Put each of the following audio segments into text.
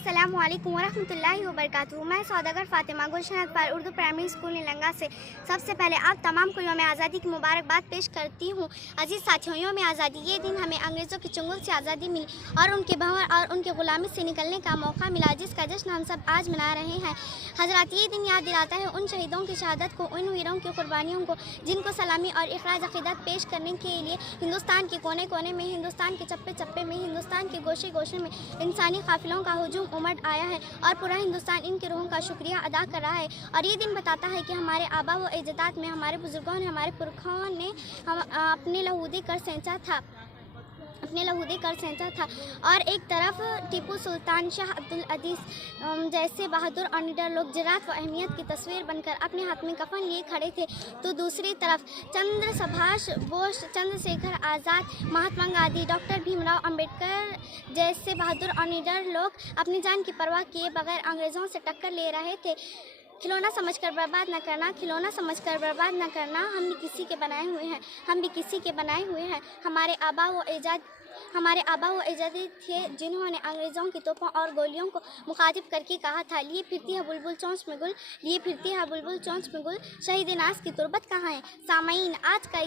अस्सलामु अलैकुम वरहमतुल्लाहि वबरकातुहू। मैं सौदागर फ़ातिमा गुलशन अतफाल उर्दू प्राइमरी स्कूल नीलंगा से सबसे पहले आप तमाम को यौम आज़ादी की मुबारकबाद पेश करती हूँ। अजीज़ साथियों, यौम आज़ादी ये दिन हमें अंग्रेज़ों के चंगुल से आज़ादी मिली और उनके भंवर और उनके ग़ुलामी से निकलने का मौका मिला, जिसका जश्न हम सब आज मना रहे हैं। हज़रात, ये दिन याद दिलाता है उन शहीदों की शहादत को, उन वीरों की कुर्बानियों को, जिनको सलामी और इख़राज अक़ीदत पेश करने के लिए हिंदुस्तान के कोने कोने में, हिंदुस्तान के चप्पे चप्पे में, हिंदुस्तान के गोशे गोशे में इंसानी काफ़िलों का हुजूम उमड़ आया है और पूरा हिंदुस्तान इनके रूहों का शुक्रिया अदा कर रहा है। और ये दिन बताता है कि हमारे आबा व अजदाद में, हमारे बुजुर्गों ने, हमारे पुरखों ने अपने लहूदे कर सेंचा था और एक तरफ टीपू सुल्तान, शाह अब्दुल अजीज़ जैसे बहादुर और निडर लोग जरात व अहमियत की तस्वीर बनकर अपने हाथ में कफन लिए खड़े थे, तो दूसरी तरफ चंद्र सुभाष बोस, चंद्रशेखर आज़ाद, महात्मा गांधी, डॉक्टर भीमराव अंबेडकर जैसे बहादुर और निडर लोग अपनी जान की परवाह किए बगैर अंग्रेज़ों से टक्कर ले रहे थे। खिलौना समझकर बर्बाद न करना, खिलौना समझकर बर्बाद न करना, हम भी किसी के बनाए हुए हैं। हमारे आबा व अजदाद थे जिन्होंने अंग्रेज़ों की तोपों और गोलियों को मुखातिब करके कहा था, लिए फिरती है बुलबुल चोंच में गुल, लिए फिरती है बुलबुल चोंच में गुल, शहीद नास की तुरबत कहाँ है। सामीन, आज का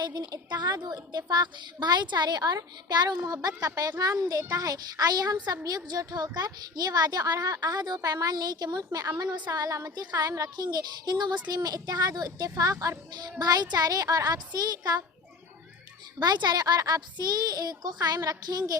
ये दिन इत्तेहाद व इत्तेफाक, भाईचारे और प्यार व मोहब्बत का पैगाम देता है। आइए हम सब एकजुट होकर ये वादे और अहद व पैमान लें कि मुल्क में अमन व सलामती कायम रखेंगे, हिंदू मुस्लिम में इत्तेहाद व इत्तेफाक और भाईचारे और आपसी को कायम रखेंगे